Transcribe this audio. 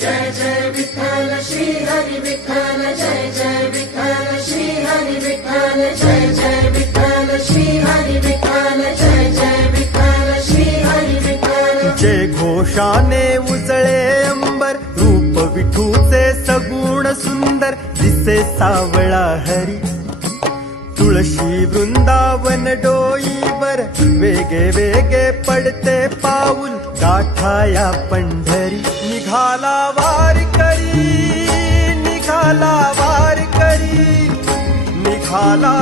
जय जय विठ्ठल श्री हरी विठ्ठल, जय जय विठ्ठल श्री हरी विठ्ठल, जय जय विठ्ठल श्री हरी विठ्ठल, जय जय विठ्ठल श्री हरी विठ्ठल. जय घोषाने उजळे अंबर, रूप विठूचे सगुण सुंदर, दिसे सावळा हरी. तुळशी वृंदावन डोईवर, वेगे वेगे पडते पाऊल, गाठाया पंढरी. निघाला वारकरी, निघाला वारकरी, निघाला